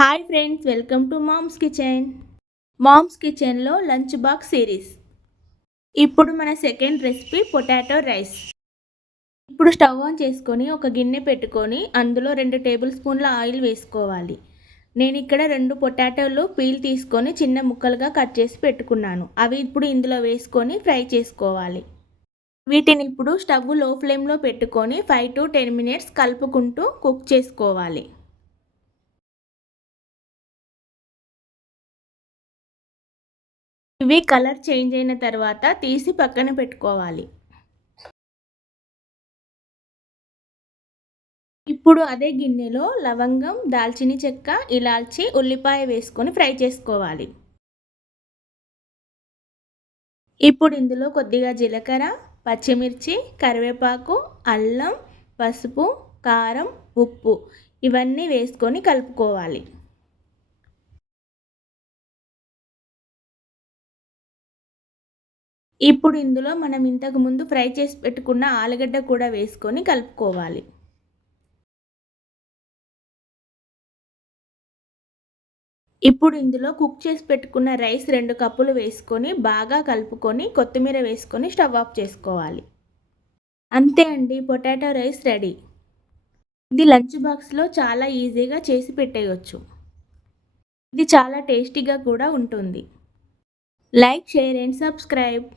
Hi friends, welcome to mom's kitchen. Mom's కిచెన్లో lunch box series. ఇప్పుడు మన second recipe potato rice. ఇప్పుడు stove on చేసుకొని ఒక గిన్నె పెట్టుకొని అందులో 2 టేబుల్ స్పూన్ల ఆయిల్ వేసుకోవాలి. నేను ఇక్కడ 2 పొటాటోలు పీల్ తీసుకొని చిన్న ముక్కలుగా కట్ చేసి పెట్టుకున్నాను. అవి ఇప్పుడు ఇందులో వేసుకొని ఫ్రై చేసుకోవాలి. వీటిని ఇప్పుడు స్టవ్ లో ఫ్లేమ్లో పెట్టుకొని 5 to 10 మినిట్స్ కలుపుకుంటూ కుక్ చేసుకోవాలి. ఇవి కలర్ చేంజ్ అయిన తర్వాత తీసి పక్కన పెట్టుకోవాలి. ఇప్పుడు అదే గిన్నెలో లవంగం, దాల్చిన చెక్క, ఇలాచి, ఉల్లిపాయ వేసుకొని ఫ్రై చేసుకోవాలి. ఇప్పుడు ఇందులో కొద్దిగా జీలకర్ర, పచ్చిమిర్చి, కరివేపాకు, అల్లం, పసుపు, కారం, ఉప్పు ఇవన్నీ వేసుకొని కలుపుకోవాలి. ఇప్పుడు ఇందులో మనం ఇంతకు ముందు ఫ్రై చేసి పెట్టుకున్న ఆలుగడ్డ కూడా వేసుకొని కలుపుకోవాలి. ఇప్పుడు ఇందులో కుక్ చేసి పెట్టుకున్న రైస్ 2 కప్పులు వేసుకొని బాగా కలుపుకొని కొత్తిమీర వేసుకొని స్టవ్ ఆఫ్ చేసుకోవాలి. అంతే అండి, పొటాటో రైస్ రెడీ. ఇది లంచ్ బాక్స్లో చాలా ఈజీగా చేసి పెట్టేయొచ్చు. ఇది చాలా టేస్టీగా కూడా ఉంటుంది. Like, share and subscribe.